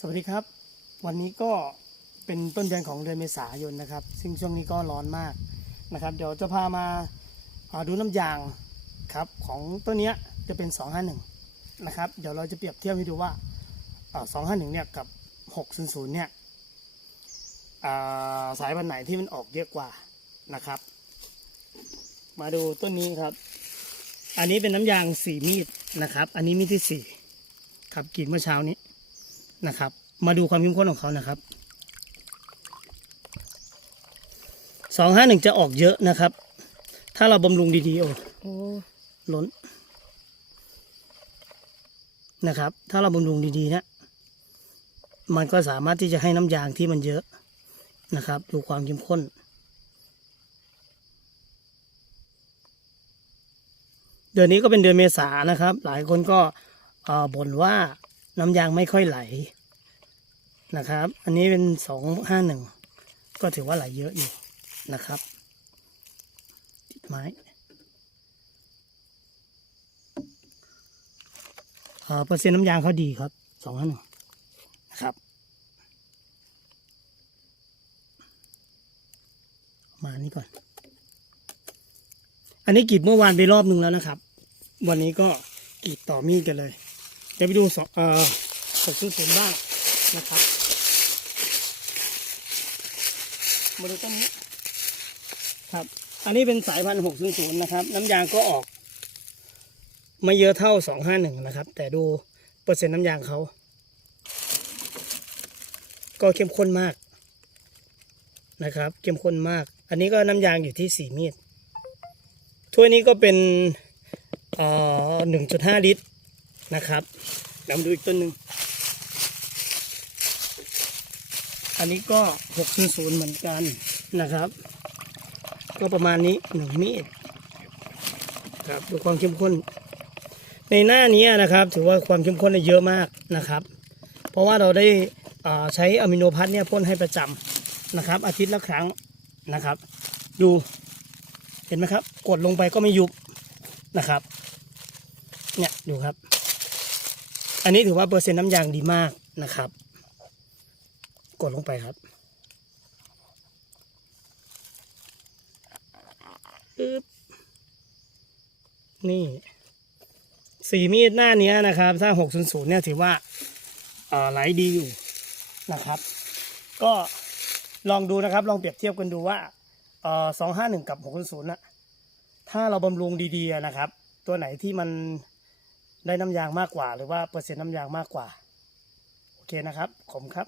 สวัสดีครับ วันนี้ก็เป็นต้นเดือนของเดือนเมษายนนะครับ ซึ่งช่วงนี้ก็ร้อนมากนะครับ เดี๋ยวจะพามาาดูน้ำยางครับของต้นเนี้ยจะเป็น 251 นะครับ เดี๋ยวเราจะเปรียบเทียบให้ดูว่าอ่า251 เนี่ยกับ 600 เนี่ยาสายพันธุ์ไหนที่มันออกเยอะกว่านะครับ มาดูต้นนี้ครับ อันนี้เป็นน้ำยางสี่มีดนะครับ อันนี้มีดที่สี่ครับกรีดเมื่อเช้านี้ นะครับ มาดูความเข้มข้นของเขานะครับสองห้าหนึ่งจะออกเยอะนะครับ ถ้าเราบำรุงดีๆโอ้ล้นนะครับ ถ้าเราบำรุงดีๆนะมันก็สามารถที่จะให้น้ำยางที่มันเยอะนะครับ ดูความเข้มข้น เดือนนี้ก็เป็นเดือนเมษานะครับ หลายคนก็บ่นว่า น้ำยางไม่ค่อยไหลนะครับ อันนี้เป็นสองห้าหนึ่งก็ถือว่าไหลเยอะอยู่นะครับติดไม้เอ่อเปอร์เซ็นต์น้ำยางเขาดีครับสองห้าหนึ่งนะครับมานี่ก่อน อันนี้กีดเมื่อวานไปรอบหนึ่งแล้วนะครับ วันนี้ก็กีดต่อมีดกันเลย เดี๋ยวไปดูสองเอ่อกศูนย์ศูนบ้างนะครับ มาดูต้นนี้ครับ อันนี้เป็นสายพันธุ์หกศูนย์ศูนย์นะครับ น้ำยางก็ออก ไม่เยอะเท่าสองห้าหนึ่งนะครับ แต่ดูเปอร์เซ็นต์น้ำยางเขา ก็เข้มข้นมากนะครับ เข้มข้นมาก อันนี้ก็น้ำยางอยู่ที่สี่มีดถ้วยนี้ก็เป็นหนึ่งจุดห้าลิตร นะครับนำดูอีกต้นหนึ่งอันนี้ก็หกศูนย์เหมือนกันนะครับ ก็ประมาณนี้หนึ่งมีดครับดูความเข้มข้น ในหน้านี้นะครับ ถือว่าความเข้มข้นเยอะมากนะครับ เพราะว่าเราได้ใช้อะมิโนพัทเนี่ยพ่นให้ประจำนะครับ อาทิตย์ละครั้งนะครับ ดูเห็นไหมครับ กดลงไปก็ไม่ยุบนะครับ เนี่ยดูครับ อันนี้ถือว่าเปอร์เซ็นต์น้ำยางดีมากนะครับ กดลงไปครับปึ๊บนี่สีมีดหน้านี้นะครับ ถ้า 600 เนี่ยถือว่าไหลดีอยู่นะครับ ก็ลองดูนะครับ ลองเปรียบเทียบกันดูว่าเอ่อ251 กับ 600นะถ้าเราบำรุงดีๆนะครับ ตัวไหนที่มัน ได้น้ำยางมากกว่า หรือว่าเปอร์เซ็นต์น้ำยางมากกว่า โอเคนะครับผมครับ